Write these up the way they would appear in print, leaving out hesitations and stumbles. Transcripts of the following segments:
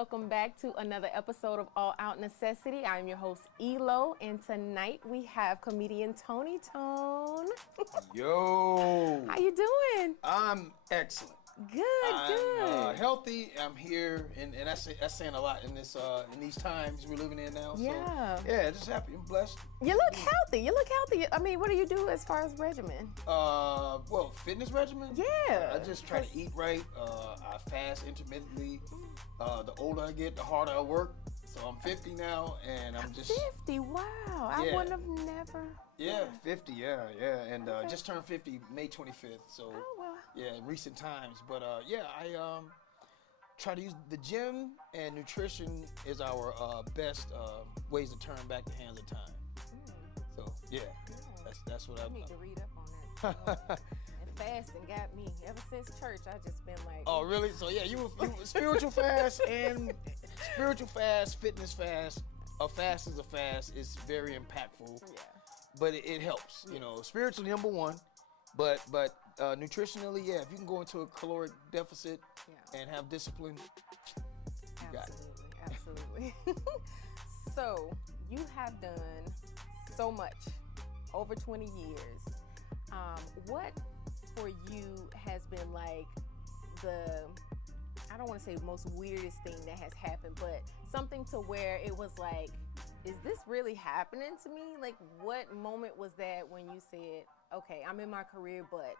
Welcome back to another episode of All Out Necessity. I'm your host, Elo, and tonight we have comedian Tony Tone. Yo! How you doing? I'm excellent. Good. I'm healthy. I'm here, and that's saying a lot in this in these times we're living in now. Yeah. So, yeah, just happy. I'm blessed. You look healthy. I mean, what do you do as far as regimen? Well, fitness regimen? Yeah. I just try to eat right. I fast intermittently. The older I get, the harder I work. So I'm 50 now, and I'm just 50. Wow. I wouldn't have never. Yeah, 50. Yeah, and just turned 50 May 25th. So yeah, in recent times. But I try to use the gym and nutrition is our best ways to turn back the hands of time. So yeah, that's what I need to read up on that. And fasting got me ever since church. I just been like. Oh really? So yeah, you spiritual fast and spiritual fast, fitness fast. A fast is a fast. It's very impactful. Yeah. But it helps. You know, spiritually number one. But nutritionally, yeah, if you can go into a caloric deficit and have discipline, you got it. Absolutely. So you have done so much over 20 years. What for you has been like I don't want to say most weirdest thing that has happened, but something to where it was like, is this really happening to me? Like, what moment was that when you said, okay, I'm in my career, but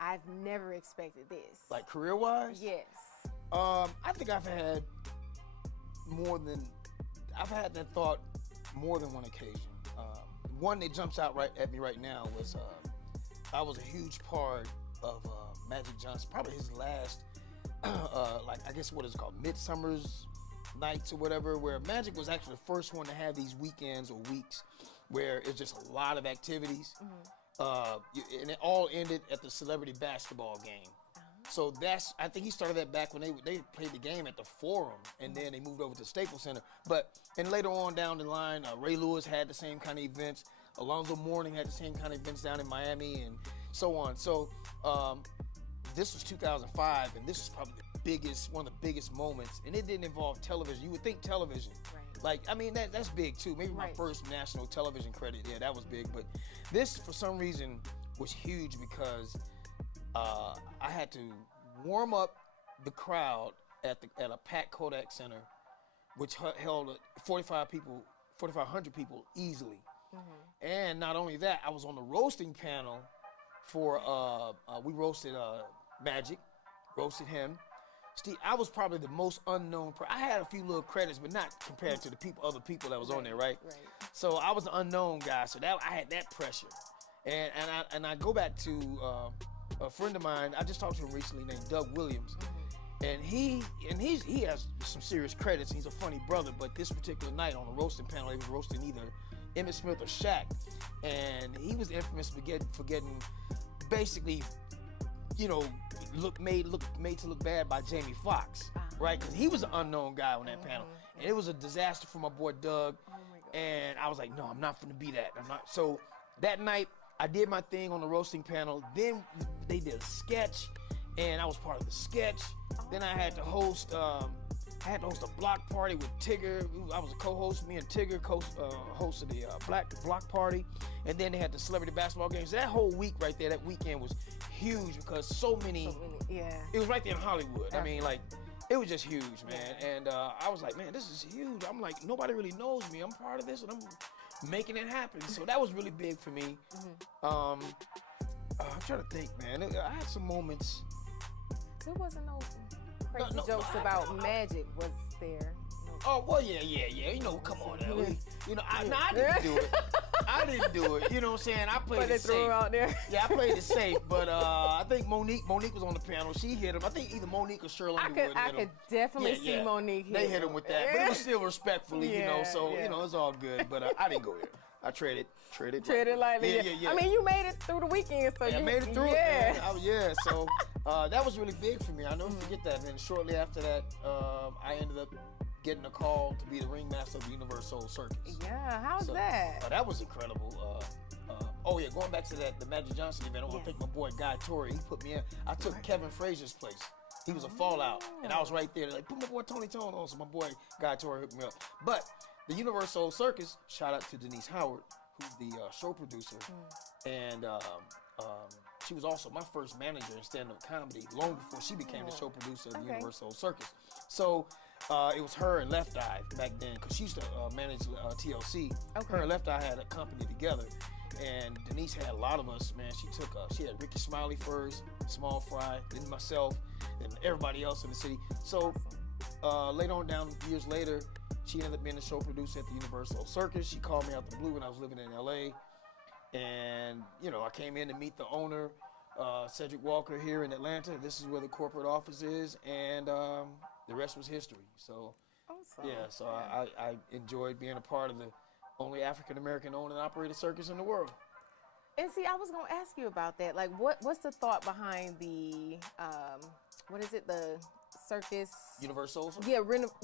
I've never expected this? Like career-wise? Yes. I think I've had that thought more than one occasion. One that jumps out right at me right now was I was a huge part of Magic Johnson, probably his last, I guess what is it called, Midsummer's Nights or whatever, where Magic was actually the first one to have these weekends or weeks where it's just a lot of activities. And it all ended at the celebrity basketball game. So I think he started that back when they played the game at the Forum, and then they moved over to Staples Center. And later on down the line, Ray Lewis had the same kind of events. Alonzo Mourning had the same kind of events down in Miami, and so on. So this was 2005, and this was probably one of the biggest moments. And it didn't involve television. You would think television. Right. Like, I mean, that's big too. Maybe my first national television credit, yeah, that was big. But this, for some reason, was huge because I had to warm up the crowd at a packed Kodak Center, which held 4,500 people easily. And not only that, I was on the roasting panel for we roasted Magic, roasted him. Steve, I was probably the most unknown. I had a few little credits, but not compared to the other people that was on there, right? So I was the unknown guy, so I had that pressure. And I go back to a friend of mine. I just talked to him recently, named Doug Williams, and he has some serious credits. He's a funny brother, but this particular night on the roasting panel, he was roasting either Emmitt Smith or Shaq, and he was infamous for getting basically, made to look bad by Jamie Foxx, right? Because he was an unknown guy on that panel, and it was a disaster for my boy Doug. And I was like, no, I'm not gonna be that. I'm not. So that night, I did my thing on the roasting panel. Then they did a sketch, and I was part of the sketch. Then I had to host. I had to host a block party with Tigger. I was a co-host. Me and Tigger hosted the block party, and then they had the celebrity basketball games. That whole week right there, that weekend was huge because so many. It was right there in Hollywood. I mean, like, it was just huge, man. And I was like, man, this is huge. I'm like, nobody really knows me. I'm part of this, and I'm making it happen. So that was really big for me. I'm trying to think, man. I had some moments. There wasn't no crazy jokes about Magic, was there? No. Oh, well, yeah. Come on now. I didn't do it. I didn't do it. You know what I'm saying? I played it safe. Threw her out there. Yeah, I played it safe. But I think Monique was on the panel. She hit him. I think either Monique or Shirley Underwood hit him. I could definitely see Monique hit him. They hit him with that. But it was still respectfully, So, it's all good. But I didn't go there. I treaded lightly. Yeah. I mean, you made it through the weekend, so I made it through. Yeah. So that was really big for me. I never forget that. And then shortly after that, I ended up getting a call to be the ringmaster of the UniverSoul Circus. Yeah, how's that? That was incredible. Going back to the Magic Johnson event, I want to thank my boy Guy Torrey. He put me in. I took Kevin Frazier's place. He was a Fallout, and I was right there. Like, put my boy Tony Tone on. So my boy Guy Tori hooked me up. But the UniverSoul Circus, shout out to Denise Howard, who's the show producer, and she was also my first manager in stand-up comedy long before she became the show producer of the UniverSoul Circus. So it was her and Left Eye back then, because she used to manage TLC. Her and Left Eye had a company together, and Denise had a lot of us, man. She had Ricky Smiley first, Small Fry, then myself, and everybody else in the city. So later on down, years later, she ended up being the show producer at the UniverSoul Circus. She called me out the blue when I was living in LA. And, you know, I came in to meet the owner, Cedric Walker, here in Atlanta. This is where the corporate office is, and the rest was history. So, yeah, so I enjoyed being a part of the only African-American owned and operated circus in the world. And see, I was going to ask you about that. Like, what's the thought behind the, what is it, the Circus? UniverSoul? Yeah,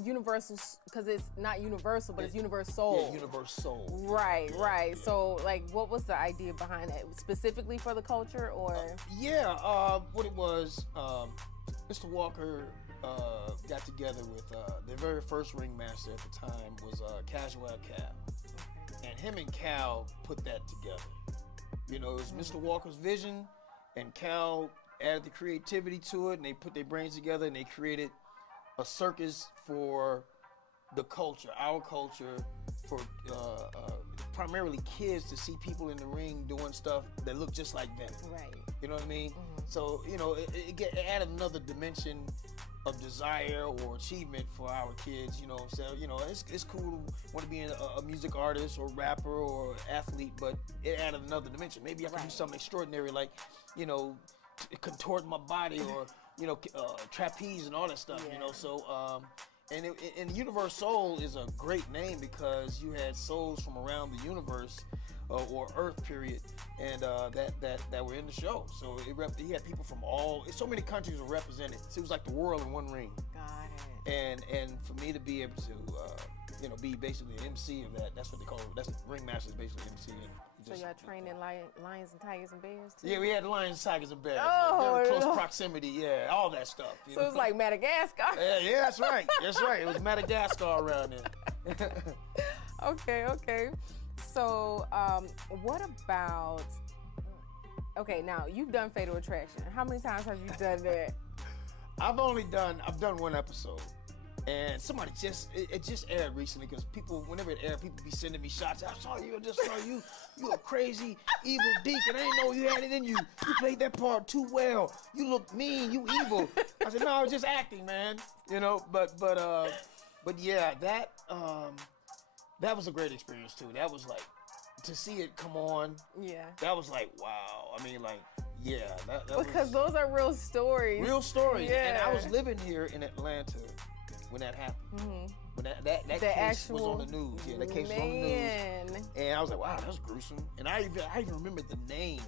Universal, because it's not Universal, but it's UniverSoul. Yeah, UniverSoul. Right, right. Yeah. So, like, what was the idea behind it? Specifically for the culture, or? What it was, Mr. Walker got together with the very first ringmaster at the time was Casual Cal. And him and Cal put that together. You know, it was Mr. Walker's vision, and Cal added the creativity to it, and they put their brains together, and they created a circus for the culture, our culture, for primarily kids to see people in the ring doing stuff that look just like them. Right. You know what I mean? So, you know, it added another dimension of desire or achievement for our kids, you know. So, you know, it's cool to want to be a music artist or rapper or athlete, but it added another dimension. Maybe I can do something extraordinary, like, you know, contort my body, or, you know, trapeze and all that stuff, you know. So, and UniverSoul is a great name because you had souls from around the universe or Earth, period, and that were in the show. So he had people from so many countries were represented. So it was like the world in one ring. Got it. And for me to be able to, you know, be basically an MC of that, that's what they call it. That's ringmaster is basically MC. So y'all trained in lions and tigers and bears too? Yeah, we had lions, tigers, and bears. Oh, very close proximity, yeah, all that stuff. So it's like Madagascar? Yeah, that's right. That's right. It was Madagascar around there. Okay. So, what about, okay, now you've done Fatal Attraction. How many times have you done that? I've done one episode. And somebody it just aired recently, because people, whenever it aired, people be sending me shots. I just saw you. You a crazy, evil deacon. I didn't know you had it in you. You played that part too well. You look mean. You evil. I said, no, I was just acting, man. You know, but yeah, that was a great experience too. That was like, to see it come on. Yeah. That was like, wow. I mean, like, yeah. Because those are real stories. Real stories. Yeah. And I was living here in Atlanta when that happened. When that case was on the news. Yeah, that case was on the news. And I was like, wow, that's gruesome. And I even remember the name.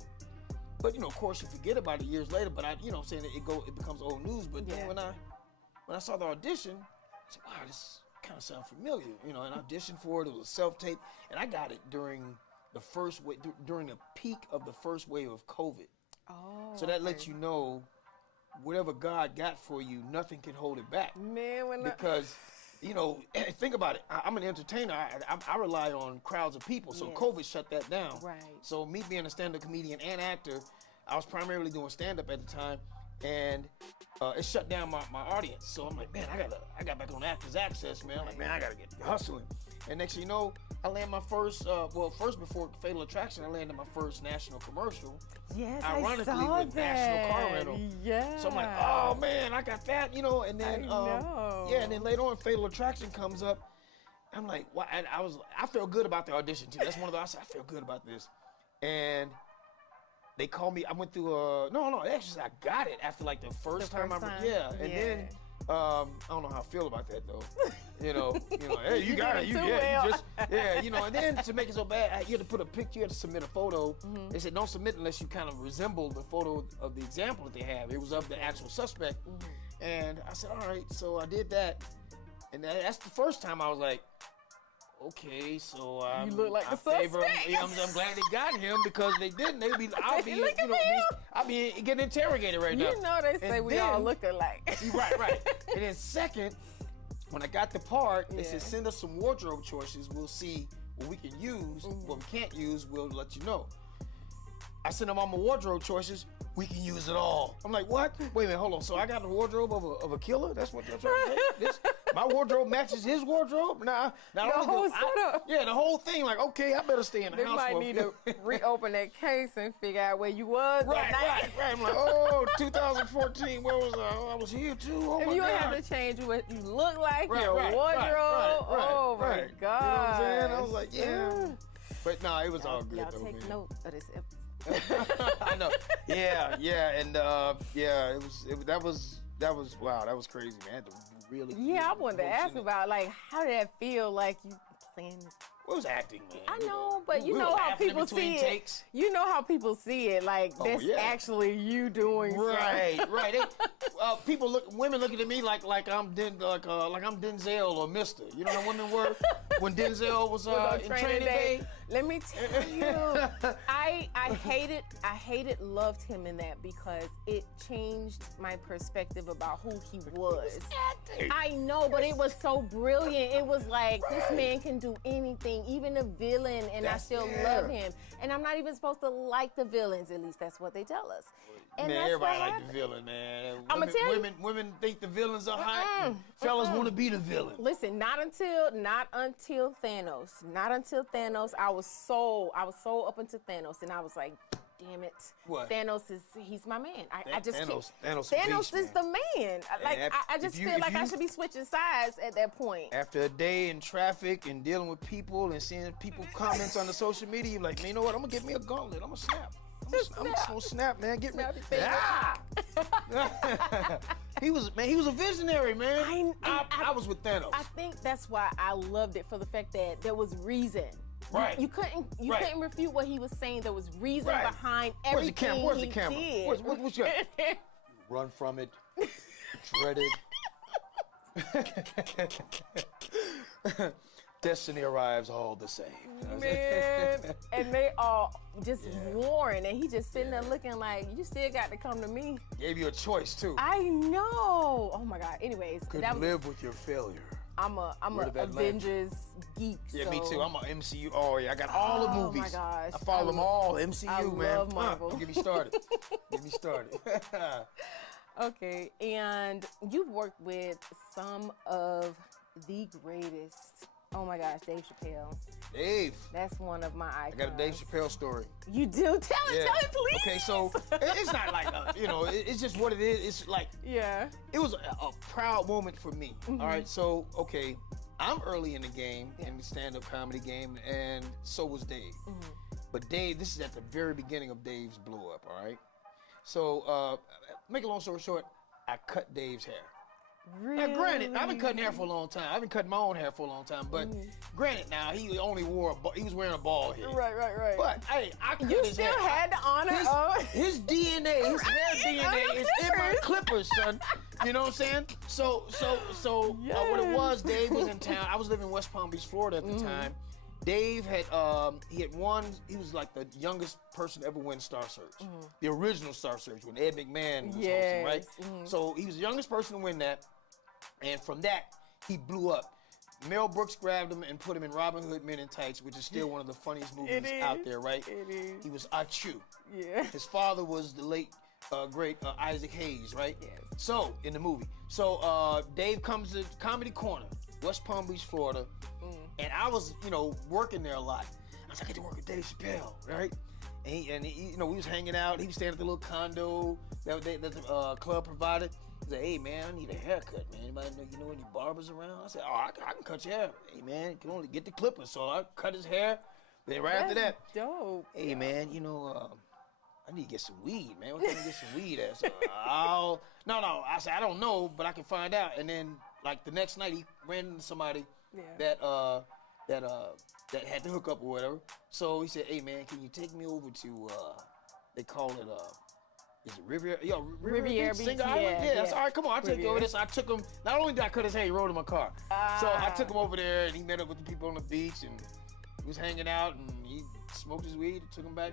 But, you know, of course, you forget about it years later. But you know what I'm saying, it becomes old news. But then when I saw the audition, I said, wow, this kind of sounds familiar. You know, and I auditioned for it. It was a self-tape. And I got it during the peak of the first wave of COVID. Oh. So that lets you know, whatever God got for you, nothing can hold it back. Man, because, you know, think about it. I'm an entertainer. I rely on crowds of people. So COVID shut that down. Right. So me being a stand-up comedian and actor, I was primarily doing stand-up at the time, and it shut down my audience. So I'm like, man, I got back on Actors Access, man. I'm like, man, I gotta get hustling. And next thing you know, I landed my first, first before Fatal Attraction, I landed my first national commercial. Yes, ironically, I saw with that. National Car Rental. Yeah. So I'm like, oh man, I got that, you know. And then, and then later on, Fatal Attraction comes up. I'm like, what? And I felt good about the audition too. That's one of those. I said, I feel good about this. And they called me. I went through actually, I got it after like the first time. And then. I don't know how I feel about that though. You know, hey, you got it. You know, and then to make it so bad, you had to put a picture, you had to submit a photo. They said don't submit unless you kind of resemble the photo of the example that they have. It was of the actual suspect. And I said, all right, so I did that. And that's the first time I was like, okay, so you look like the favor, suspect. yeah, I'm glad they got him because they didn't. I'll be, Look at him. I'll be getting interrogated right now. You know they say we all look alike. Right. And then second, when I got the part, they said send us some wardrobe choices. We'll see what we can use. What we can't use, we'll let you know. I sent them all my wardrobe choices. We can use it all. I'm like, what? Wait a minute, hold on. So I got the wardrobe of a killer? That's what you're trying to say? My wardrobe matches his wardrobe? Nah. The whole setup. Yeah, the whole thing. Like, okay, I better stay in the house. They might need to reopen that case and figure out where you was that night. Right. I'm like, oh, 2014, where was I? I was here too. Oh, and my you God. have to change what you look like, your Right, wardrobe. Oh my God. You know what I'm saying? I was like, yeah. But no, it was all good Y'all though, take man. note of this episode. I know. Yeah, and that was wow, that was crazy, man. Really. Yeah, I wanted to ask about like how did that feel like you playing this? It was acting, man. I know, but We you were know how laughing in people between see takes. it. You know how people see it. Like that's yeah. actually you doing something. Right. Women looking at me like I'm Denzel or Mister. You know how women were when Denzel was in Training Day. Let me tell you, I loved him in that because it changed my perspective about who he was. I know, but it was so brilliant. It was like this man can do anything, even a villain, and I still love him. And I'm not even supposed to like the villains. At least that's what they tell us. And Man, that's everybody what like the villain, man. I'ma tell you. Women think the villains are hot. Fellas want to be the villain. Listen, not until Thanos. Not until Thanos. I was so up into Thanos, and I was like, damn it. What? He's my man. I just Thanos Thanos is the man. I just feel like I should be switching sides at that point. After a day in traffic and dealing with people and seeing people comments on the social media, you're like, man, you know what? I'm gonna get me a gauntlet. I'm gonna snap. I'm just gonna snap, man. Get me. He was a visionary, man. I was with Thanos. I think that's why I loved it for the fact that there was reason. Right. You couldn't refute what he was saying. There was reason behind everything Where's the camera? did. What's your run from it? Dreaded. Destiny arrives all the same. Man, and they all just warring, and he just sitting there looking like, you still got to come to me. Gave you a choice too. I know. Oh my God. Anyways, Couldn't live with your failure. I'm a Avengers geek. Yeah, so. Me too. I'm a MCU. Oh yeah, I got all the movies. Oh my gosh. I follow them all. MCU, I man. love Marvel. Don't get me started. Get me started. Okay, and you've worked with some of the greatest. Oh my gosh, Dave Chappelle. Dave. That's one of my icons. I got a Dave Chappelle story. You do? Tell it, please. Okay, so it's not like, it's just what it is. It's like, it was a proud moment for me. Mm-hmm. All right, so, okay, I'm early in the game, in the stand-up comedy game, and so was Dave. Mm-hmm. But Dave, this is at the very beginning of Dave's blow up, all right? So, make a long story short, I cut Dave's hair. Really? Now, granted, I've been cutting hair for a long time. I've been cutting my own hair for a long time. But granted, now he only he was wearing a bald head. Right. But hey, I cut You his still hair. had the honor of His DNA, his hair DNA is in my clippers, son. You know what I'm saying? So what it was, Dave was in town. I was living in West Palm Beach, Florida at the time. Dave had he was like the youngest person to ever win Star Search. The original Star Search when Ed McMahon was hosting, right? So he was the youngest person to win that. And from that, he blew up. Mel Brooks grabbed him and put him in Robin Hood Men in Tights, which is still one of the funniest movies out there, right? It is. He was Achu. Yeah. His father was the late, great Isaac Hayes, right? Yes. So, in the movie. So, Dave comes to Comedy Corner, West Palm Beach, Florida. And I was, working there a lot. I was like, I get to work with Dave Chappelle, right? And he, we was hanging out. He was staying at the little condo that the club provided. He said, hey, man, I need a haircut, man. Anybody know any barbers around? I said, oh, I can cut your hair. Hey, man, you can only get the clippers. So I cut his hair. Then after that, dope. Hey, man, I need to get some weed, man. What can I get some weed at? So, no. I said, I don't know, but I can find out. And then, like, the next night, he ran into somebody that had the hookup or whatever. So he said, hey, man, can you take me over to, they call it is it Riviera? Yo, Riviera Beach, Singer yeah, Island? Yeah, that's yeah. all right. Come on, I'll take you over there. So I took him. Not only did I cut his hair, he rode in my car. So I took him over there, and he met up with the people on the beach, and he was hanging out, and he smoked his weed, and took him back.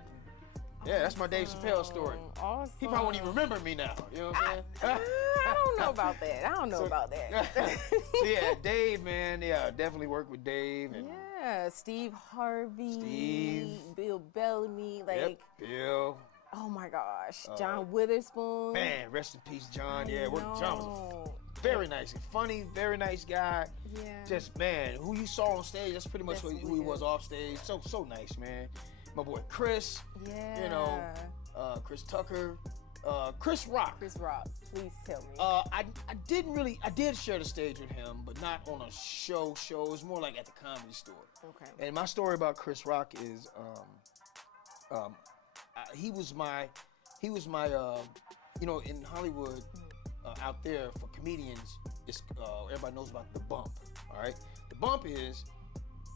Yeah, that's my Dave Chappelle story. Awesome. He probably won't even remember me now. You know what I'm saying? I don't know about that. I don't know about that. So yeah, Dave, man. Yeah, definitely worked with Dave. And yeah, Steve Harvey, Bill Bellamy, like. Yep, Bill. Oh my gosh, John Witherspoon. Man, rest in peace, John. Yeah, John was a very nice, funny, very nice guy. Yeah. Just, man, who you saw on stage, that's pretty much who he was off stage. So nice, man. My boy Chris. Yeah. You know, Chris Tucker. Chris Rock. Chris Rock, please tell me. I did share the stage with him, but not on a show. It was more like at the Comedy Store. Okay. And my story about Chris Rock is, he was my, you know, in Hollywood, out there for comedians, it's everybody knows about the bump. All right, the bump is,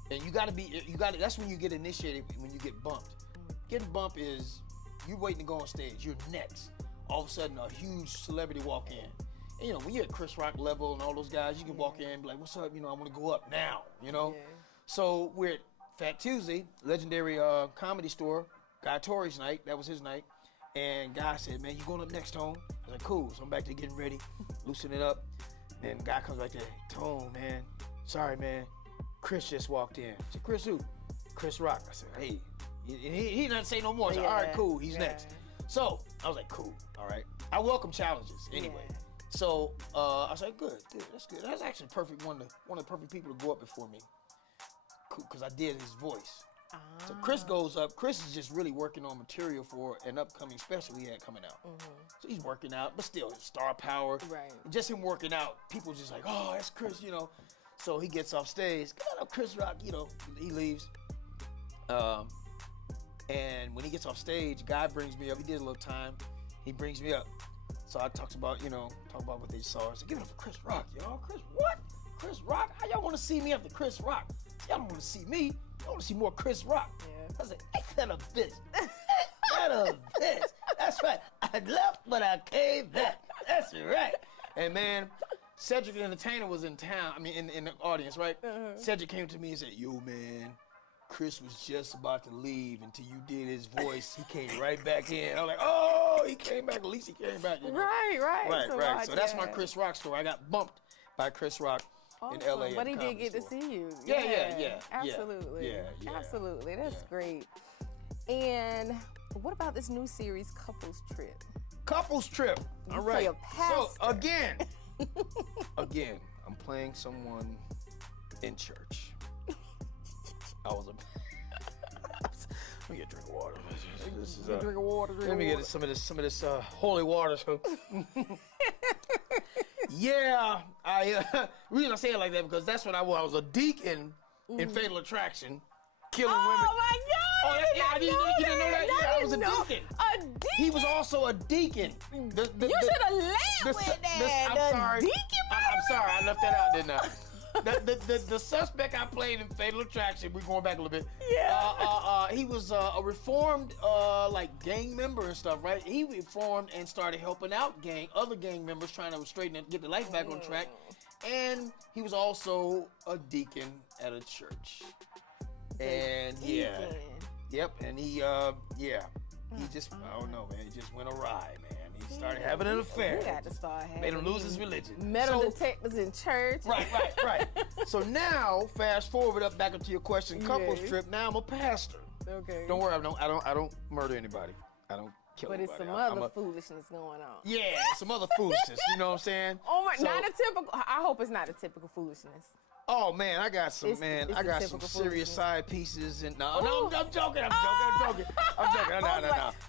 and that's when you get initiated, when you get bumped. Getting bumped is you waiting to go on stage. You're next. All of a sudden, a huge celebrity walk in. And, you know, when you're at Chris Rock level and all those guys, you can walk in and be like, "What's up? You know, I want to go up now." You know. Yeah. So we're at Fat Tuesday, legendary Comedy Store. Guy Tori's night, that was his night. And Guy said, "Man, you going up next, Tone?" I was like, "Cool." So I'm back there getting ready, loosening it up. And Guy comes right there, "Tone, man, sorry, man. Chris just walked in." I said, "Chris who?" "Chris Rock." I said, "Hey." He didn't say no more. I said, "All right, cool, he's next." So I was like, "Cool, all right." I welcome challenges anyway. Yeah. So I was like, good, that's good. That's actually perfect, one of the perfect people to go up before me. Cool, because I did his voice. So Chris goes up. Chris is just really working on material for an upcoming special he had coming out. So he's working out, but still, star power. Right. Just him working out, people just like, "Oh, that's Chris," you know. So he gets off stage. "God, I'm Chris Rock," you know. He leaves. And when he gets off stage, Guy brings me up. He did a little time. He brings me up. So I talk about what they saw. I said, "Give it up for Chris Rock, y'all." "Chris what? Chris Rock? How y'all want to see me after Chris Rock? Y'all don't want to see me. Y'all want to see more Chris Rock." Yeah. I said, "Ain't that a bitch? Ain't that a bitch? That's right. I left, but I came back. That's right." And man, Cedric the Entertainer was in town. I mean, in the audience, right? Cedric came to me and said, "Yo, man, Chris was just about to leave until you did his voice. He came right back in." I was like, "Oh, he came back. At least he came back." You know? Right. So that's my Chris Rock story. I got bumped by Chris Rock in LA. But he did get to see you. Yeah. Absolutely. Yeah. Absolutely. That's great. And what about this new series, Couples Trip? Couples Trip. All right. play a pastor. So again, I'm playing someone in church. I was let me get a drink of water. This is drink of water. Let me get some of this holy water. So yeah, reason I say it like that because that's what I was. I was a deacon in Fatal Attraction, killing women. Oh my God! You didn't know that? Yeah, I was a deacon. A deacon. He was also a deacon. You should have led with that. I'm sorry. Deacon. I'm sorry. I left that out, didn't I? The suspect I played in Fatal Attraction, we're going back a little bit. Yeah. He was a reformed like gang member and stuff, right? He reformed and started helping out other gang members trying to straighten and get their life back on track. And he was also a deacon at a church. And and he just I don't know, man. He just went awry, man. He started having an affair. We got to start having. Made him lose his religion. Metal detectors in church. Right. So now, fast forward back up to your question, couples trip. Now I'm a pastor. Okay. Don't worry, I don't murder anybody. I don't kill But anybody. it's some other foolishness going on. Yeah, some other foolishness. You know what I'm saying? Oh my! Not a typical. I hope it's not a typical foolishness. Oh man, I got some I got some serious side pieces and I'm joking. No.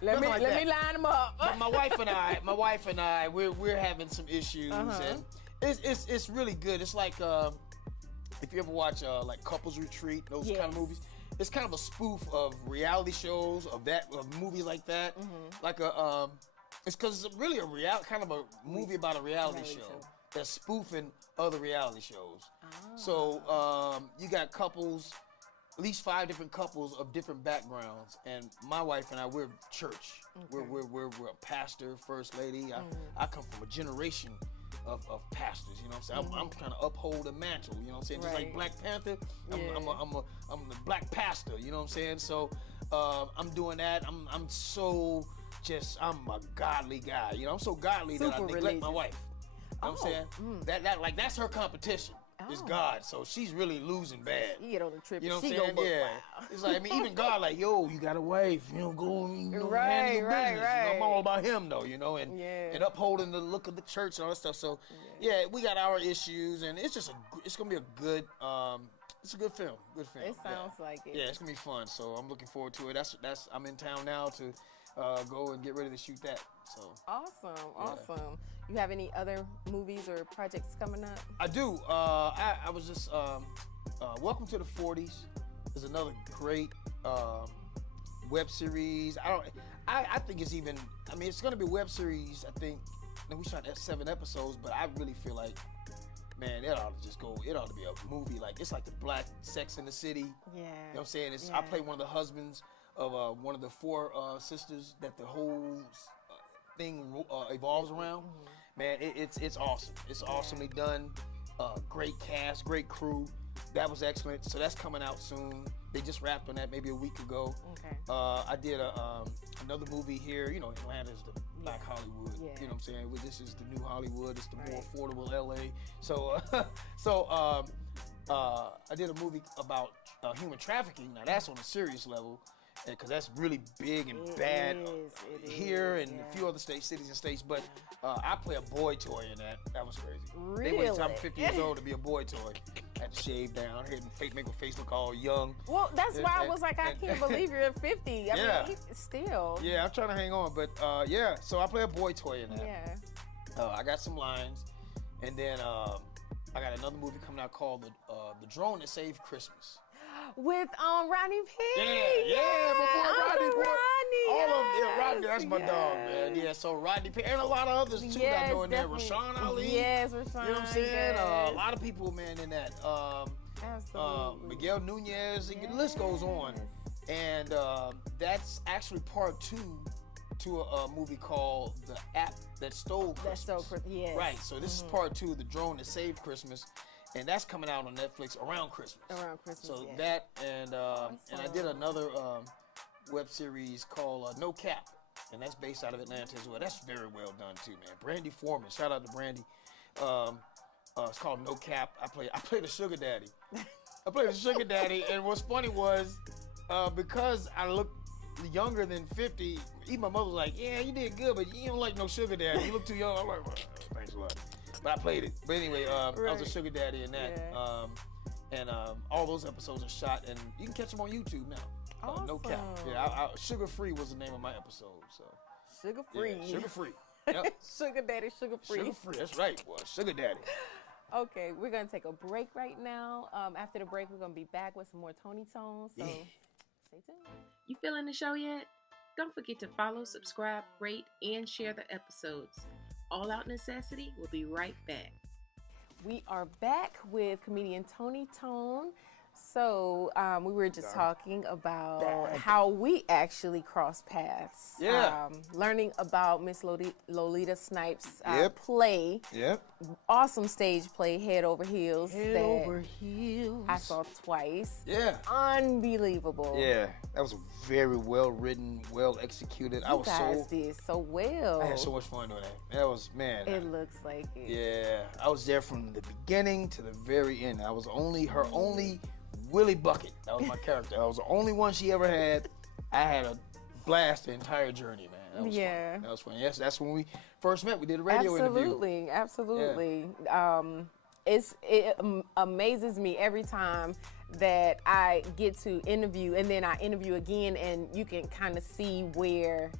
Let me line them up. But my wife and I, we're having some issues and it's really good. It's like if you ever watch like Couples Retreat, those kind of movies. It's kind of a spoof of reality shows of movies like that. Like it's because it's really kind of a movie about a reality show that's spoofing other reality shows. So you got couples at least 5 different couples of different backgrounds, and my wife and I, we're church. Okay. We're a pastor, first lady. I come from a generation of pastors, you know what I'm saying? I'm trying to uphold the mantle, you know what I'm saying? Just like Black Panther, I'm the black pastor, you know what I'm saying? So I'm doing that. I'm a godly guy, you know. I'm so godly that I neglect my wife. You know what I'm saying? That's her competition. It's God, so she's really losing bad. You get on the trip, you know what I'm saying? Yeah. Wow. It's like, I mean, even God, like, yo, you got a wife, you know, go and handle your business. You know, I'm all about him, though, you know, and upholding the look of the church and all that stuff. So, yeah, we got our issues, and it's just it's gonna be a good, it's a good film. Good film. It sounds like it. Yeah, it's gonna be fun. So I'm looking forward to it. I'm in town now to go and get ready to shoot that. So awesome. You have any other movies or projects coming up? I do. I was just Welcome to the 40s is another great web series. I think it's even. I mean, it's gonna be a web series. I think. We shot 7 episodes, but I really feel like, man, it ought to just go. It ought to be a movie. Like it's like the Black Sex in the City. Yeah. You know what I'm saying? I play one of the husbands of one of the 4 sisters that the whole thing evolves around. Man, it's awesome. It's awesomely done. Great cast, great crew. That was excellent. So that's coming out soon. They just wrapped on that maybe a week ago. Okay. I did another movie here. You know, Atlanta's the Black Hollywood. Yeah. You know what I'm saying? This is the new Hollywood. It's the more affordable LA. So, I did a movie about human trafficking. Now that's on a serious level, because that's really big and bad here and a few other cities and states. But I play a boy toy in that. That was crazy. Really? They waited till I'm 50 years old to be a boy toy. I had to shave down, make my face look all young. Well, that's why I was like, I can't believe you're 50. I mean, still. Yeah, I'm trying to hang on. But so I play a boy toy in that. Yeah. I got some lines. And then I got another movie coming out called The Drone That Saved Christmas. With Rodney P. Yeah, before Rodney. All of them, Rodney, that's my yes. dog, man. Yeah, so Rodney P. And a lot of others, too, yes, got doing that. Rashawn Ali. Yes, Rashawn. You know what I'm saying? Yes. A lot of people, man, in that. Absolutely. Miguel Nunez, the list goes on. And that's actually part 2 to a movie called The App That Stole Christmas. That Stole Christmas, yes. Right, so this is part 2, The Drone That Saved Christmas. And that's coming out on Netflix around Christmas. Around Christmas, so that and I did another web series called No Cap, and that's based out of Atlanta as well. That's very well done too, man. Brandy Foreman, shout out to Brandy. It's called No Cap. I played a sugar daddy. I played a sugar daddy, and what's funny was because I looked younger than 50, even my mother was like, "Yeah, you did good, but you don't like no sugar daddy. You look too young." I'm like, well, "Thanks a lot." But I played it. But anyway, I was a sugar daddy in that. Yeah. And all those episodes are shot, and you can catch them on YouTube now. Awesome. No Cap. Yeah, Sugar Free was the name of my episode. So Sugar Free. Yeah, Sugar Free. Yep. Sugar Daddy, Sugar Free. Sugar Free. That's right. Well, Sugar Daddy. Okay, we're gonna take a break right now. After the break, we're gonna be back with some more Tony Tones. So stay tuned. You feeling the show yet? Don't forget to follow, subscribe, rate, and share the episodes. All Out Necessity will be right back. We are back with comedian Tony Tone. So we were just talking about how we actually crossed paths. Yeah. Learning about Miss Lolita Snipes' play. Yep. Awesome stage play, Head Over Heels. Head Over Heels. I saw twice. Yeah. Unbelievable. Yeah. That was very well written, well executed. You guys did so well. I had so much fun doing that. That was, man. It looks like it. Yeah. I was there from the beginning to the very end. I was her only Willie Bucket. That was my character. I was the only one she ever had. I had a blast the entire journey, man. That was fun. That was fun. Yes, that's when we first met. We did a radio interview. Absolutely. It amazes me every time that I get to interview, and then I interview again, and you can kind of see where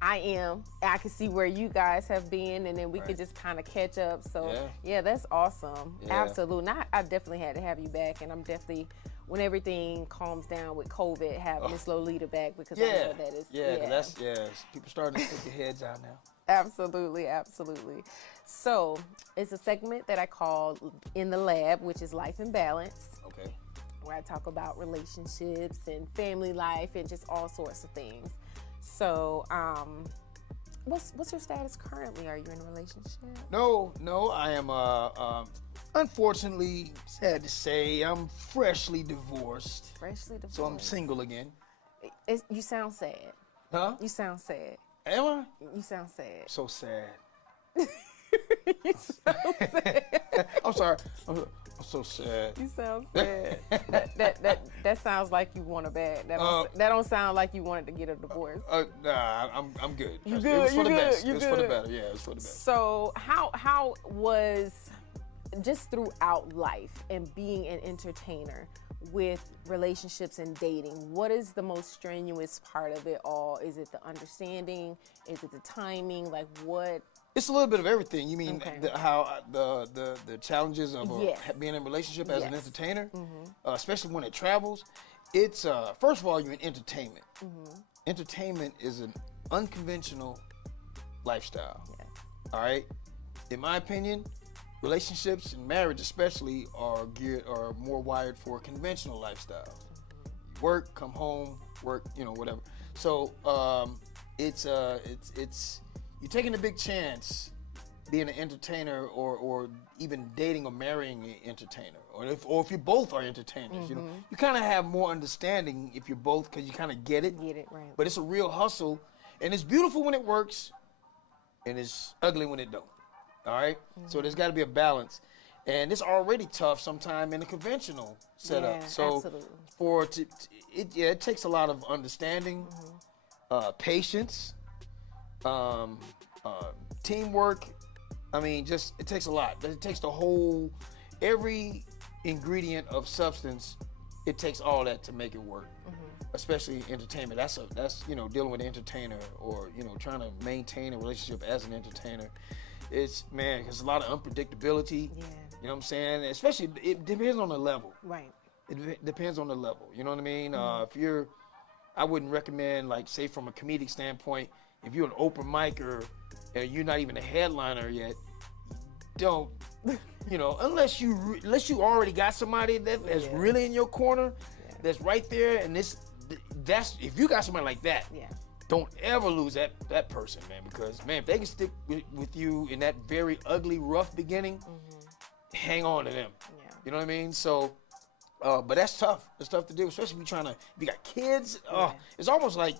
I am. I can see where you guys have been, and then we could just kind of catch up. So, yeah, that's awesome. Yeah. Absolutely. I definitely had to have you back, and I'm definitely, when everything calms down with COVID, have Miss Lolita back, because I know that is. That's people starting to stick their heads out now. Absolutely. So, it's a segment that I call In the Lab, which is Life in Balance. Okay. where I talk about relationships and family life and just all sorts of things. So, what's your status currently? Are you in a relationship? No, I am unfortunately, sad to say, I'm freshly divorced. Freshly divorced. So I'm single again. You sound sad. Huh? You sound sad. Am I? You sound sad. So sad. You sound sad. I'm sorry. I'm so sad. You sound sad. that sounds like you want a bad. That don't sound like you wanted to get a divorce. Nah, I'm good. You It good? was for You the good? best. You It was good? for the better. Yeah, it was for the best. So how was just throughout life and being an entertainer with relationships and dating, what is the most strenuous part of it all? Is it the understanding? Is it the timing? Like what? It's a little bit of everything. You mean Okay. the challenges of Yes. being in a relationship as an Yes. entertainer, especially when it travels. It's first of all, you're in entertainment. Entertainment is an unconventional lifestyle. Yes. All right, in my opinion, relationships and marriage especially are more wired for a conventional lifestyle. You work, come home, work, whatever. So it's you're taking a big chance being an entertainer or even dating or marrying an entertainer, or if you both are entertainers. You kind of have more understanding if you're both, because you kind of get it. Right. But it's a real hustle, and it's beautiful when it works, and it's ugly when it don't. All right? So there's got to be a balance. And it's already tough sometimes in a conventional setup. Yeah, So absolutely. it takes a lot of understanding, patience, teamwork. I mean, it takes a lot. It takes every ingredient of substance. It takes all that to make it work. Especially entertainment. That's dealing with an entertainer, or trying to maintain a relationship as an entertainer. It's there's a lot of unpredictability. Yeah. You know what I'm saying? Especially, it depends on the level. Right. It depends on the level. You know what I mean? I wouldn't recommend, like, say from a comedic standpoint, if you're an open micer and you're not even a headliner yet, don't, unless you already got somebody that's really in your corner, that's right there, and that's if you got somebody like that. Yeah. Don't ever lose that person, man, because, man, if they can stick with you in that very ugly, rough beginning, hang on to them. Yeah. You know what I mean? So, but that's tough. It's tough to do, especially if you got kids. It's almost like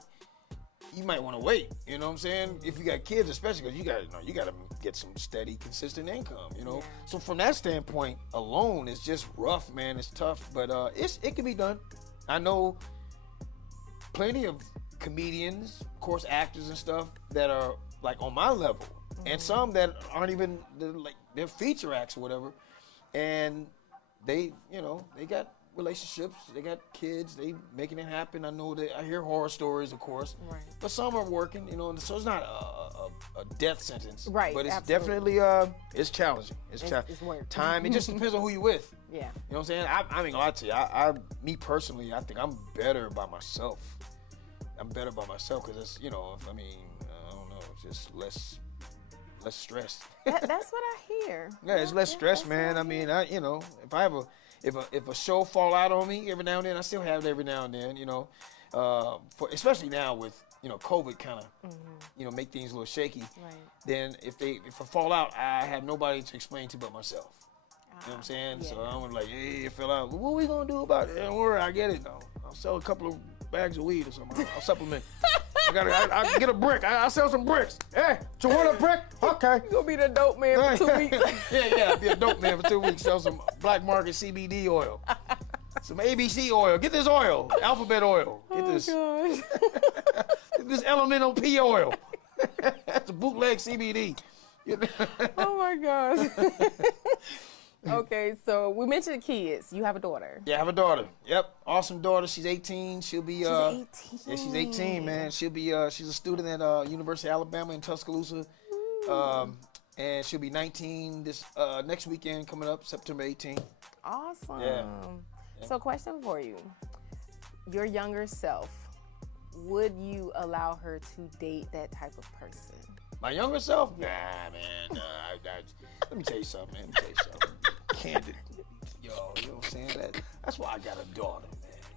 you might want to wait. You know what I'm saying? If you got kids, especially because you got to get some steady, consistent income. Yeah. So from that standpoint alone, it's just rough, man. It's tough, but it can be done. I know plenty of comedians, of course, actors and stuff that are like on my level, and some that aren't even they're feature acts or whatever, and they got relationships, they got kids, they making it happen. I know that I hear horror stories, of course, Right. but some are working, so it's not a death sentence, Right, But it's absolutely. definitely it's challenging. It's work. time. It just depends on who you with. Yeah. You know what I'm saying? I mean, I'll tell you, me personally, I think I'm better by myself. I'm better by myself because it's, I don't know, just less stress. That's what I hear. Yeah, it's less stress, that's man. what I mean, if I have if a show fall out on me every now and then, I still have it every now and then, especially now with, COVID kind of, make things a little shaky. Right. Then if I fall out, I have nobody to explain to but myself. You know what I'm saying? Yeah. So I'm like, hey, it fell out. What are we gonna do about it? Don't worry, I get it. I'll sell a couple of bags of weed or something. I'll supplement. I get a brick. I'll sell some bricks. Hey, you want a brick? Okay. You gonna be the dope man for 2 weeks. Yeah, I'll be a dope man for 2 weeks. Sell some black market CBD oil. Some ABC oil. Get this oil. Alphabet oil. Get this. Gosh. Get this elemental P oil. It's a bootleg CBD. Oh my gosh. Okay, so we mentioned kids. You have a daughter. Yeah, I have a daughter. Yep, awesome daughter. She's 18. She'll be. She's 18. Yeah, she's 18, man. She'll be. She's a student at University of Alabama in Tuscaloosa, and she'll be 19 this next weekend coming up, September 18th. Awesome. Yeah. So, question for you: your younger self, would you allow her to date that type of person? My younger self? Nah, man. Let me tell you something, man. Candid. y'all. You know what I'm saying? That's why I got a daughter,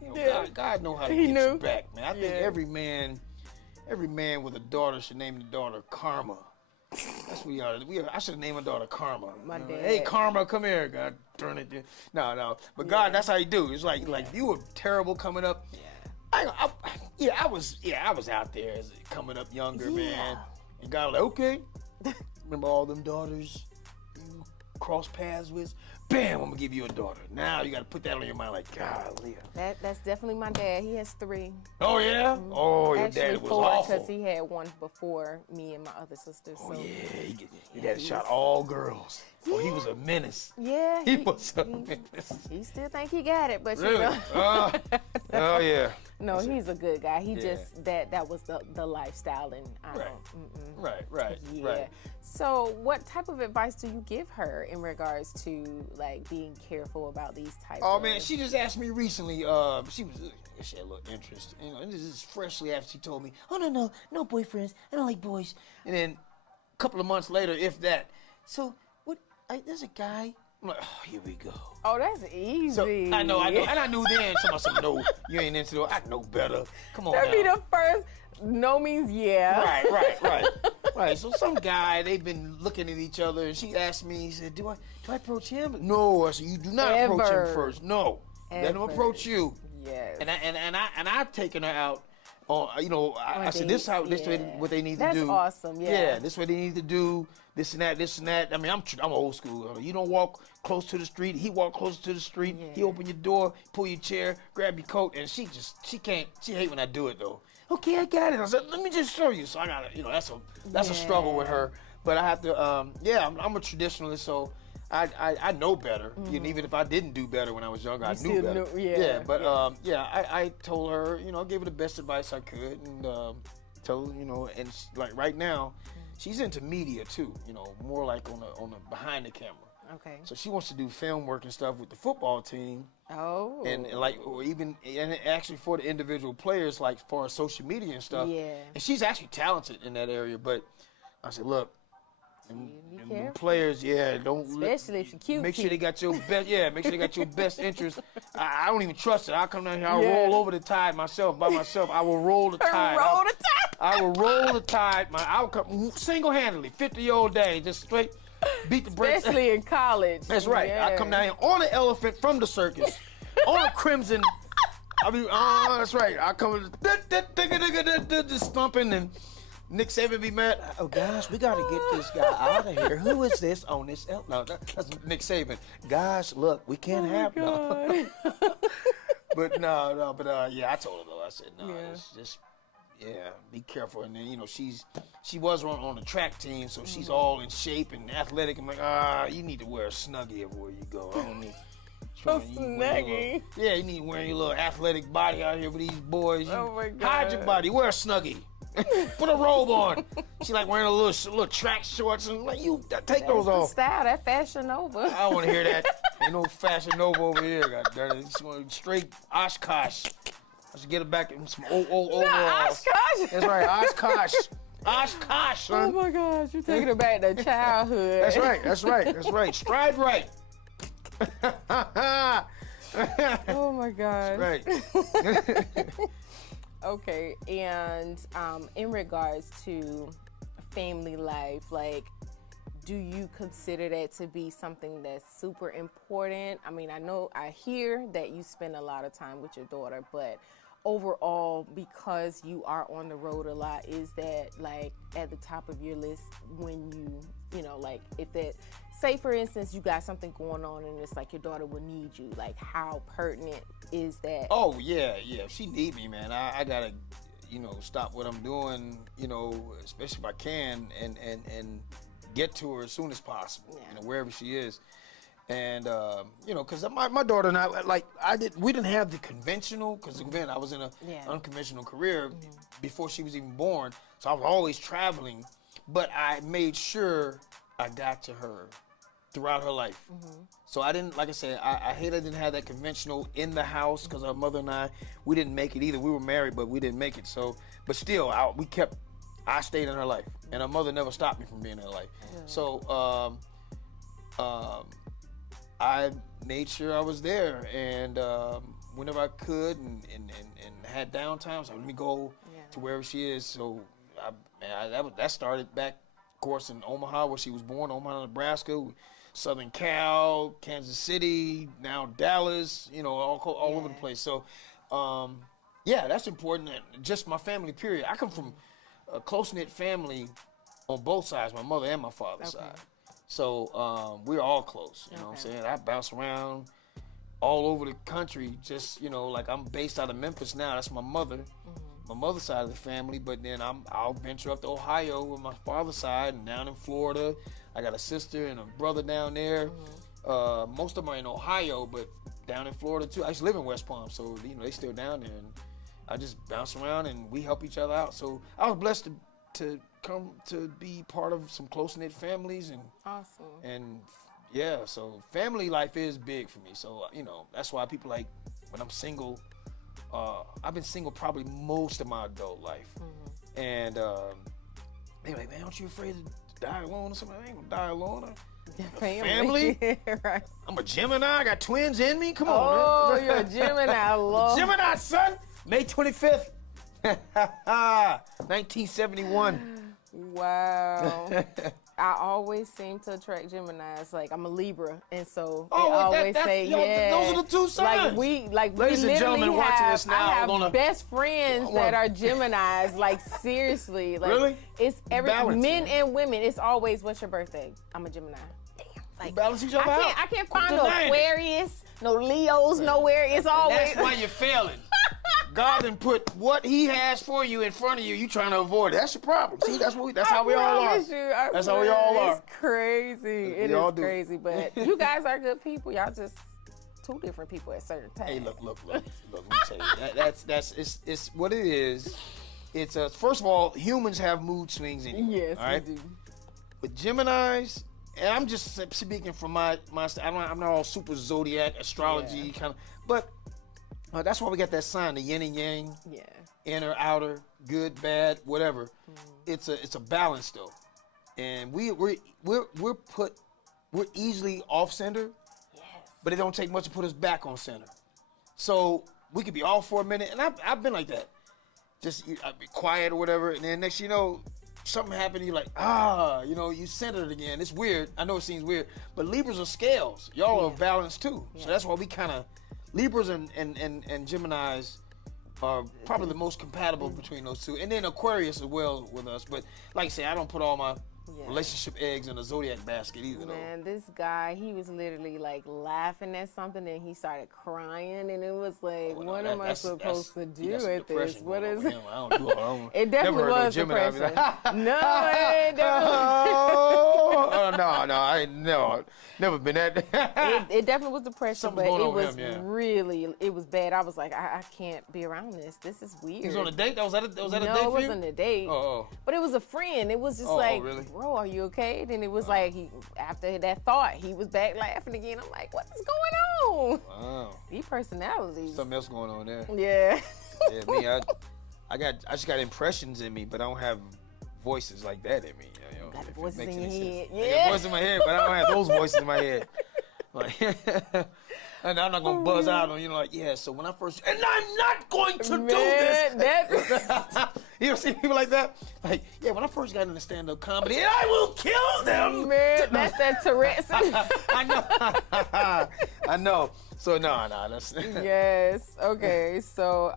man. God know how to He get knew. you back, man. I think every man with a daughter should name the daughter Karma. That's what we are. I should name my daughter Karma. My dad. Hey, Karma, come here. God, turn it. No. But God, that's how you do. It's like you were terrible coming up. Yeah. I was out there as coming up younger, man. And God was like, okay. Remember all them daughters you cross paths with? Bam, I'm gonna give you a daughter. Now you gotta put that on your mind, like, golly. That's definitely my dad. He has 3. Oh yeah? Oh, your Actually, dad was 4, awful. because he had one before me and my other sisters. Oh so. yeah, your dad shot all girls. Oh, he was a menace. Yeah. He was a menace. He still think he got it, but Really? you know. Oh yeah. No, he's a good guy. He just that was the lifestyle, and I don't. Right. Yeah. So, what type of advice do you give her in regards to like being careful about these types? Oh man, she just asked me recently. She had a little interest, and this is freshly after she told me, "Oh no boyfriends. I don't like boys." And then a couple of months later, if that. So what? There's a guy. I'm like, oh, here we go. Oh, that's easy. So, I know, and I knew then. Somebody said, no, you ain't into it. I know better. Come on. That'd now. be the first. No means yeah. Right. So some guy, they've been looking at each other, and she asked me, he said, do I approach him? No, I said, you do not approach him first. No, let him approach you. Yes. And I've taken her out. I said, this is what they need to do. That's awesome. Yeah. This is what they need to do. This and that. I mean, I'm old school. You don't walk close to the street. He walk closer to the street. Yeah. He open your door, pull your chair, grab your coat, and she can't. She hate when I do it though. Okay, I got it. I said, let me just show you. So I gotta, that's a struggle with her. But I have to. I'm a traditionalist, so I know better. Mm-hmm. And even if I didn't do better when I was younger, I still knew better. I told her, I gave her the best advice I could, and told her, and like right now, she's into media too. More like on the behind the camera. Okay. So she wants to do film work and stuff with the football team. Oh. And actually for the individual players, like for social media and stuff. Yeah. And she's actually talented in that area, but I said, look. And players, don't. Especially if you're cute. Make sure they got your best. Yeah, make sure they got your best interest. I don't even trust it. I'll come down here. I'll roll over the tide by myself. I will roll the tide. I will roll the tide. I'll come single-handedly, 50-year-old day, just straight beat the brakes. Especially in college. That's right. Yeah. I come down here on an elephant from the circus, on a crimson. That's right. I come just stomping and. Nick Saban be mad. Oh gosh, we gotta get this guy out of here. Who is this on this? No, that's Nick Saban. Gosh, look, we can't have no. But no. But I told her though. I said no. Just be careful. And then she was on the track team, so she's all in shape and athletic. I'm like, you need to wear a Snuggie everywhere you go. I don't need. Snuggie. You need to wear your little athletic body out here with these boys. Oh my God. Hide your body. Wear a Snuggie. Put a robe on. She like wearing a little track shorts and like take those off. Style, that Fashion Nova. I don't want to hear that. Ain't no Fashion Nova over here. God darn it. She want straight Oshkosh. I should get her back in some old overalls. Oshkosh. That's right, Oshkosh. Oshkosh, son. Oh my gosh, you're taking it back to childhood. That's right. Stride right. Oh my gosh. Right. Okay, and in regards to family life, like, do you consider that to be something that's super important? I mean, I hear that you spend a lot of time with your daughter, but overall, because you are on the road a lot, is that like at the top of your list when like if that, say for instance, you got something going on and it's like your daughter will need you, like how pertinent is that? Oh yeah. If she need me, man, I gotta, stop what I'm doing, especially if I can, and get to her as soon as possible, wherever she is. And because my daughter and I, we didn't have the conventional, because again, I was in an unconventional career before she was even born, so I was always traveling, but I made sure I got to her throughout her life. So I didn't, like I said, I hate I didn't have that conventional in the house, because our mother and we didn't make it either. We were married, but we didn't make it. So, but still, I stayed in her life, and her mother never stopped me from being in her life. So, I made sure I was there, and whenever I could, and had downtime, so let me go to wherever she is. So that started back, of course, in Omaha, where she was born, Omaha, Nebraska, Southern Cal, Kansas City, now Dallas, all over the place. So, that's important. Just my family, period. I come from a close-knit family on both sides, my mother and my father's side. So we're all close, you know what I'm saying? I bounce around all over the country, just, like I'm based out of Memphis now. That's my mother's side of the family, but then I'll venture up to Ohio with my father's side, and down in Florida. I got a sister and a brother down there. Most of them are in Ohio, but down in Florida too. I used to live in West Palm, so they still down there, and I just bounce around and we help each other out. So I was blessed to come to be part of some close-knit families, and so family life is big for me. So that's why people like when I'm single. I've been single probably most of my adult life, and they're like, man, aren't you afraid to die alone or something? I ain't gonna die alone. Family? Right. I'm a Gemini. I got twins in me. Come on, man. Oh, you're a Gemini, Lord. Gemini, son. May 25th, 1971. Wow. I always seem to attract Geminis. Like, I'm a Libra, and so they always say, those are the two signs. Ladies and gentlemen watching this now, I have best friends that are Geminis. Like, seriously. Like, really? It's men and women. It's always, what's your birthday? I'm a Gemini. Damn. Like, balance each other out. I can't find no Aquarius, no Leos, nowhere. It's always. That's why you're failing. God done put what He has for you in front of you. You trying to avoid it. That's your problem. See, that's how we all are. That's how we all are. It's crazy. It is crazy, but you guys are good people. Y'all just two different people at certain times. Hey, look. Let me tell you. It's what it is. It's first of all, humans have mood swings anyway. Yes, all right? we do. With Geminis, and I'm just speaking from my I'm not all super zodiac astrology kind of, but. That's why we got that sign, the yin and yang, inner, outer, good, bad, whatever. It's a balance though, and we're easily off center, but it don't take much to put us back on center. So we could be off for a minute, and I've been like that. Just I'd be quiet or whatever, and then next you know, something happened. You're like, you centered again. It's weird. I know it seems weird, but Libras are scales. Y'all are balanced too. So that's why we kind of. Libras and Geminis are probably the most compatible between those two. And then Aquarius as well with us. But like I say, I don't put all my relationship eggs in a zodiac basket either. Man, this guy, he was literally like laughing at something and he started crying, and it was like, what am I supposed to do with this? What is it? I don't do it. It definitely was depression. No, it no, I ain't never been that. It definitely was depression, but it was really, it was bad. I was like, I can't be around this. This is weird. He was on a date? Was that a date for you? No, it wasn't a date. Oh. But it was a friend. It was just really? Bro, are you okay? Then it was like, after that thought, he was back laughing again. I'm like, what is going on? Wow. These personalities. Something else going on there. Yeah. Me, I just got impressions in me, but I don't have voices like that in me. Got the voices in your head. I got voices in my head, but I don't have those voices in my head. Like, and I'm not gonna buzz out on so when I first, and I'm not going to do this. You ever see people like that? Like, when I first got into stand-up comedy, I will kill them. Man, that's that Tourette's. I know. So no, that's. Yes. Okay. So,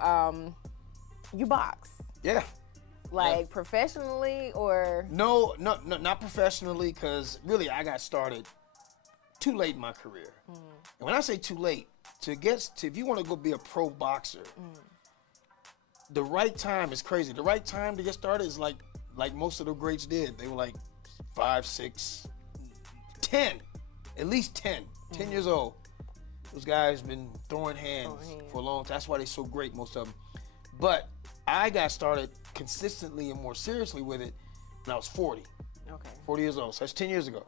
you box. Yeah. Like professionally or? No, not professionally, because really I got started too late in my career. And when I say too late, if you want to go be a pro boxer, the right time is crazy. The right time to get started is like most of the greats did. They were like 5, 6, 10, at least 10 years old. Those guys been throwing hands for a long time. That's why they're so great, most of them. But I got started consistently and more seriously with it when I was 40. Okay. 40 years old. So that's 10 years ago.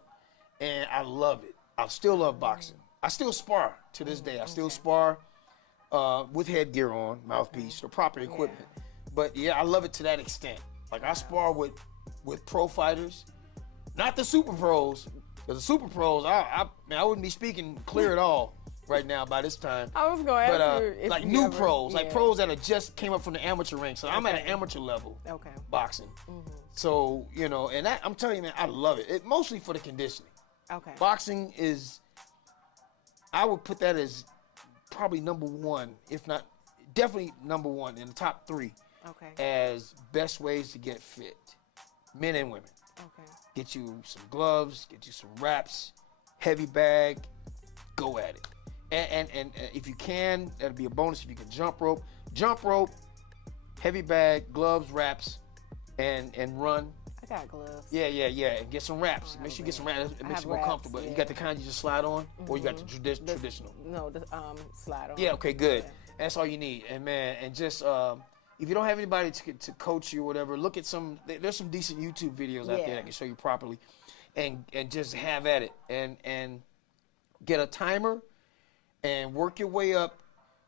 And I love it. I still love boxing. I still spar to this day. I still spar with headgear on, mouthpiece, the proper equipment. But I love it to that extent. Like I spar with pro fighters, not the super pros. Because the super pros, I wouldn't be speaking clear at all. right now by this time. I was going to ask you if like you new ever- pros, like yeah. pros that have just came up from the amateur ranks. So I'm at an Okay. amateur level Okay. boxing. Mm-hmm. So, you know, and that, I'm telling you, man, I love it. Mostly for the conditioning. Okay. Boxing is, I would put that as probably number one, if not, definitely number one in the top 3 Okay. as best ways to get fit, men and women. Okay. Get you some gloves, get you some wraps, heavy bag, go at it. And if you can, that'll be a bonus if you can jump rope, heavy bag, gloves, wraps, and run. I got gloves. Yeah, and get some wraps. Make sure you get some wraps. It makes you more wraps, comfortable. yeah. You got the kind you just slide on, or you got the traditional. No, the slide on. Yeah, okay, good. Yeah. That's all you need. And man, and just if you don't have anybody to coach you or whatever, look at there's some decent YouTube videos out there that can show you properly, and just have at it and get a timer and work your way up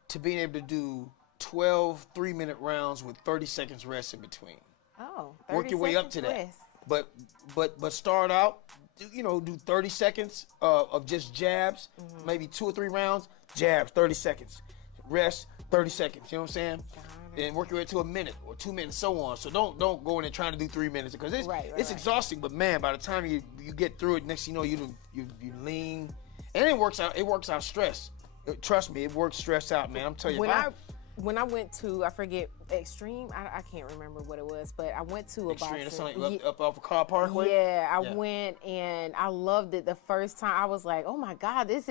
to being able to do 12 3-minute rounds with 30 seconds rest in between. Oh, Work your way up to 30 that. seconds rest. But start out, do 30 seconds of just jabs, maybe 2 or 3 rounds, jabs, 30 seconds, rest, 30 seconds. You know what I'm saying? And work your way to a minute or 2 minutes, so on. So don't go in and trying to do 3 minutes because it's exhausting. But man, by the time you get through it, next thing you know you lean, and it works out stress. Trust me, it works stress out, man. I'm telling you. When I went to, I forget, Extreme, I can't remember what it was, but I went to a Extreme, boxing. something up off of Car Parkway? Yeah, I went and I loved it the first time. I was like, oh my God, it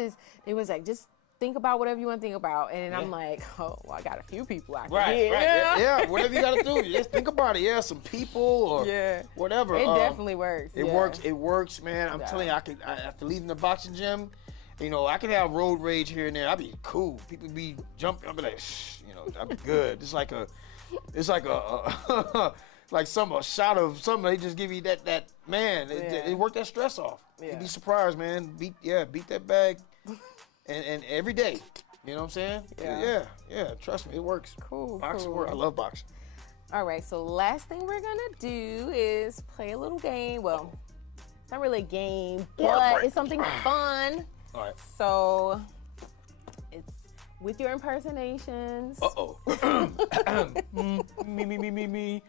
was like, just think about whatever you want to think about. And I'm like, oh, well, I got a few people I can hit. Yeah, whatever you got to do. Just think about it. Yeah, some people or whatever. It definitely works. It works, man. I'm telling you, after leaving the boxing gym, I can have road rage here and there. I'd be cool. People be jumping. I'd be like, shh, I'd be good. It's like a like a shot of something. They just give you that man. It worked that stress off. Yeah. You'd be surprised, man. Beat that bag, and every day. You know what I'm saying? Yeah. Trust me, it works. Cool. Boxing works. I love boxing. All right. So last thing we're gonna do is play a little game. Well, it's not really a game, but it's something fun. All right. So it's with your impersonations. Uh-oh. Me.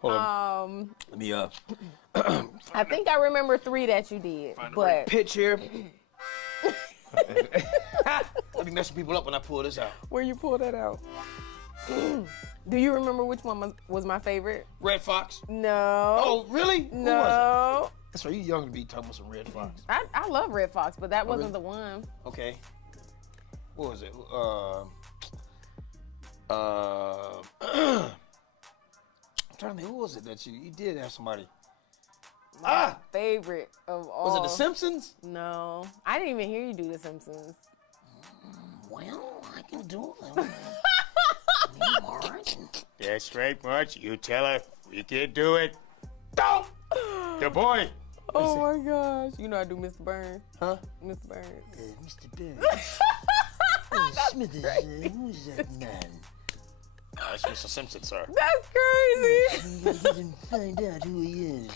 Hold on. Let me I think I remember 3 that you did, but pitch here. Let me mess people up when I pull this out. where you pull that out? Do you remember which one was my favorite? Red Fox. No. Oh, really? Who was No. it? That's right. You young to be talking about some Red Fox. I love Red Fox, but that wasn't really? the one. Okay. What was it? I'm trying to think. Who was it that you did have somebody? My favorite of all. Was it The Simpsons? No. I didn't even hear you do The Simpsons. Well, I can do it. That's right, Marge. You tell her we can do it. Don't! The boy. Oh my gosh. You know I do Mr. Burns. Huh? Mr. Burns. Mr. Burns. Smithers, who's that man? That's Mr. Simpson, sir. That's crazy. You didn't find out who he is.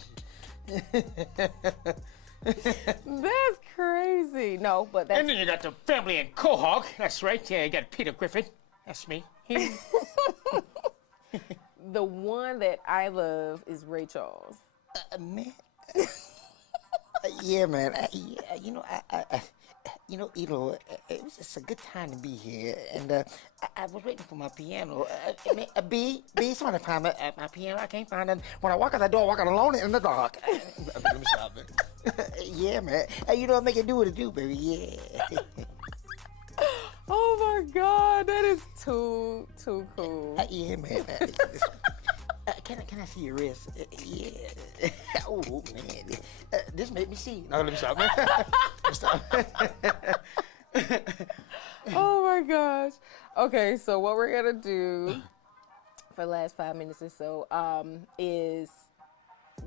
That's crazy. No, but that's... And then you got the family in Quahog. That's right. Yeah, you got Peter Griffin. That's me. The one that I love is Ray Charles. Man. Yeah, man. It's a good time to be here, and I was waiting for my piano. B, trying to find my piano. I can't find it. When I walk out the door, I walk out alone in the dark. Let me stop it. Yeah, man. Make it do what it do, baby. Yeah. Oh my God, that is too cool. Yeah, man. Can I see your wrist? Yeah. Oh, man. This made me see. No, let me stop, man. Stop. Oh my gosh. Okay, so what we're gonna do for the last 5 minutes or so is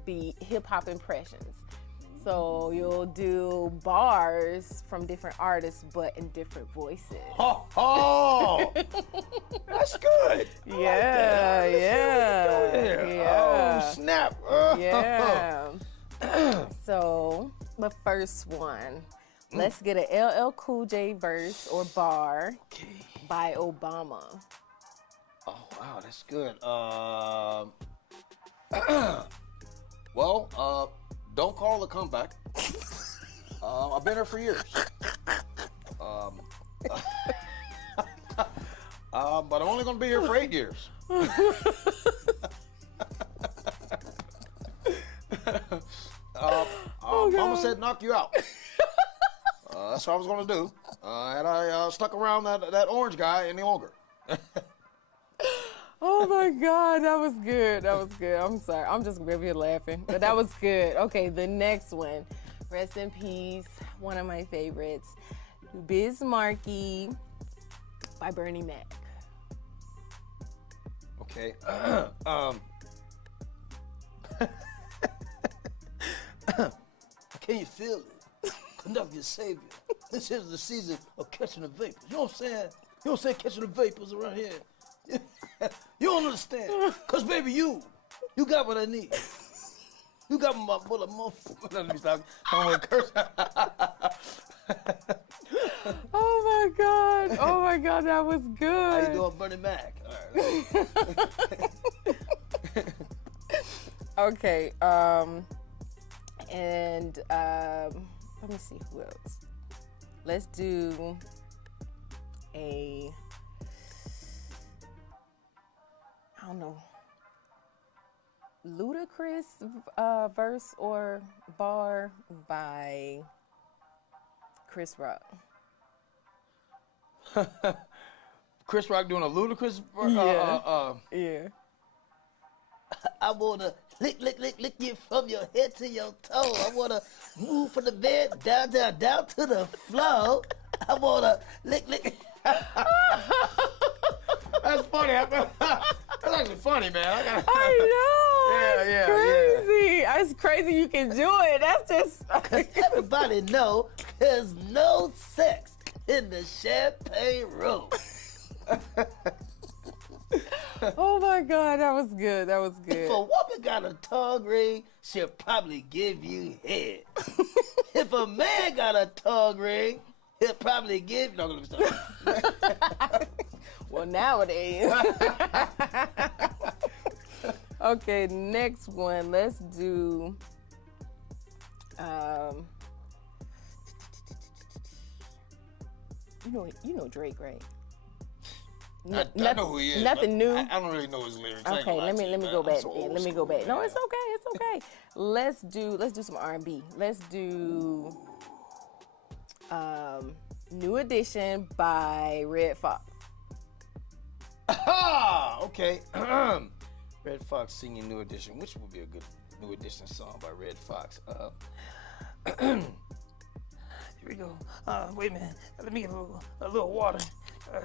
be hip hop impressions. So you'll do bars from different artists, but in different voices. Oh, that's good. Yeah, Oh, snap. Yeah. So the first one Let's get an LL Cool J verse or bar by Obama. Oh, wow, that's good. Well, don't call it a comeback. I've been here for years. But I'm only going to be here for 8 years. Mama said knock you out. That's what I was going to do. And I stuck around that orange guy any longer. Oh my God, that was good. That was good. I'm sorry. I'm just over here laughing. But that was good. Okay, the next one. Rest in peace. One of my favorites. Bismarcky by Bernie Mac. Okay. Can you feel it? Conduct your savior. This is the season of catching the vapors. You know what I'm saying? You don't say catching the vapors around here. You don't understand. Cause baby, you got what I need. You got my what a motherfucker. Let me stop. I don't want to curse. Oh my God. Oh my God, that was good. How you doing, Bernie Mac? All right. Okay. And let me see who else. Let's do a, I don't know, Ludacris verse or bar by Chris Rock. Chris Rock doing a Ludacris? Yeah. I wanna lick you from your head to your toe. I wanna move from the bed down to the floor. I wanna lick. That's funny. That's actually funny, man. I know. Yeah. Crazy. It's crazy you can do it. That's just. Cause everybody know there's no sex in the champagne room. Oh my God, that was good. That was good. If a woman got a tongue ring, she'll probably give you head. If a man got a tongue ring, he'll probably give. No, let me stop. Well, nowadays. Okay, next one. Let's do. You know Drake, right? I know who he is. Nothing new. I don't really know his lyrics. Okay, let me go back. Let me go back. No, it's okay. It's okay. Let's do some R&B. Let's do New Edition by Red Fox. Aha! Okay. Red Fox singing New Edition. Which would be a good New Edition song by Red Fox? Here we go. Wait a minute. Let me get a little water.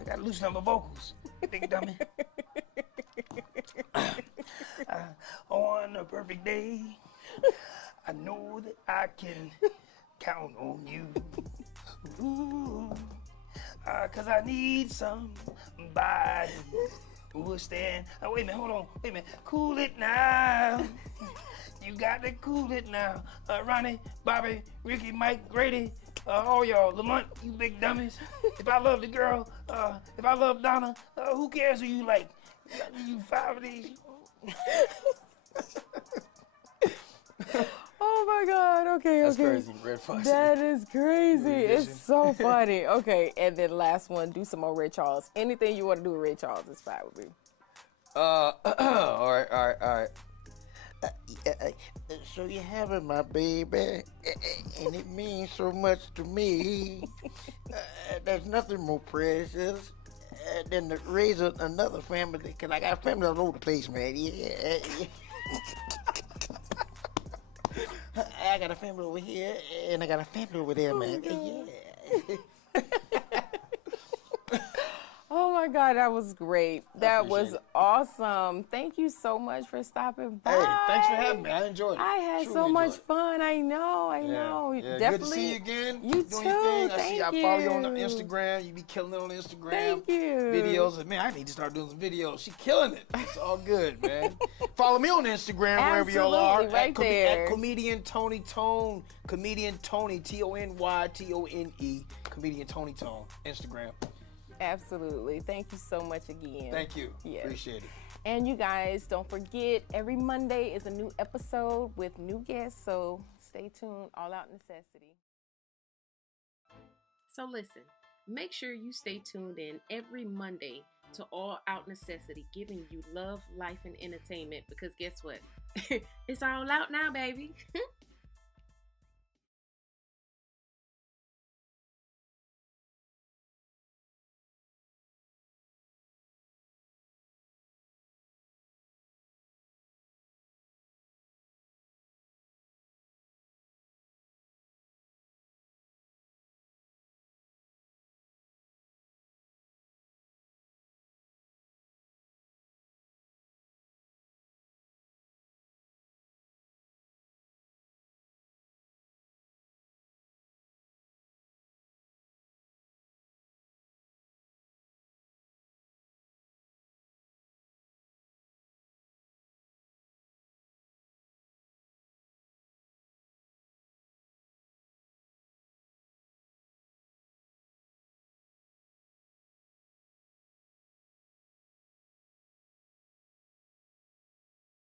Gotta loosen up my vocals. Big dummy. On a perfect day, I know that I can count on you. Ooh, 'cause I need somebody who will stand. Wait a minute, hold on. Wait a minute. Cool it now. You got to cool it now. Ronnie, Bobby, Ricky, Mike, Grady, all y'all, Lamont, you big dummies. If I love the girl, if I love Donna, who cares who you like? You 5 of these. Oh my God. Okay. That's crazy. Red Fox. That is crazy. It's so funny. Okay, and then last one, do some more Ray Charles. Anything you want to do with Ray Charles is fine with me. All right. So you're having my baby, and it means so much to me. There's nothing more precious than to raise another family, because I got a family all over the place, man. Yeah. I got a family over here, and I got a family over there, man. Yeah. Oh my my God, that was great. That was it. awesome. Thank you so much for stopping by. Hey, thanks for having me. I enjoyed it. I had Truly so much enjoyed it. fun. I know. Yeah. Definitely. Good to see you again. You Keep doing too. your thing. Thank I follow you on Instagram. You be killing it on Instagram. Thank you. Videos. Man, I need to start doing some videos. She killing it. It's all good, man. Follow me on Instagram wherever y'all are. Right there. At Comedian Tony Tone. Comedian Tony, TonyTone. Comedian Tony Tone. Instagram. Absolutely. Thank you so much again. Thank you. Yes. Appreciate it. And you guys, don't forget, every Monday is a new episode with new guests, so stay tuned. All Out Necessity. So listen, make sure you stay tuned in every Monday to All Out Necessity, giving you love, life, and entertainment, because guess what? It's all out now, baby.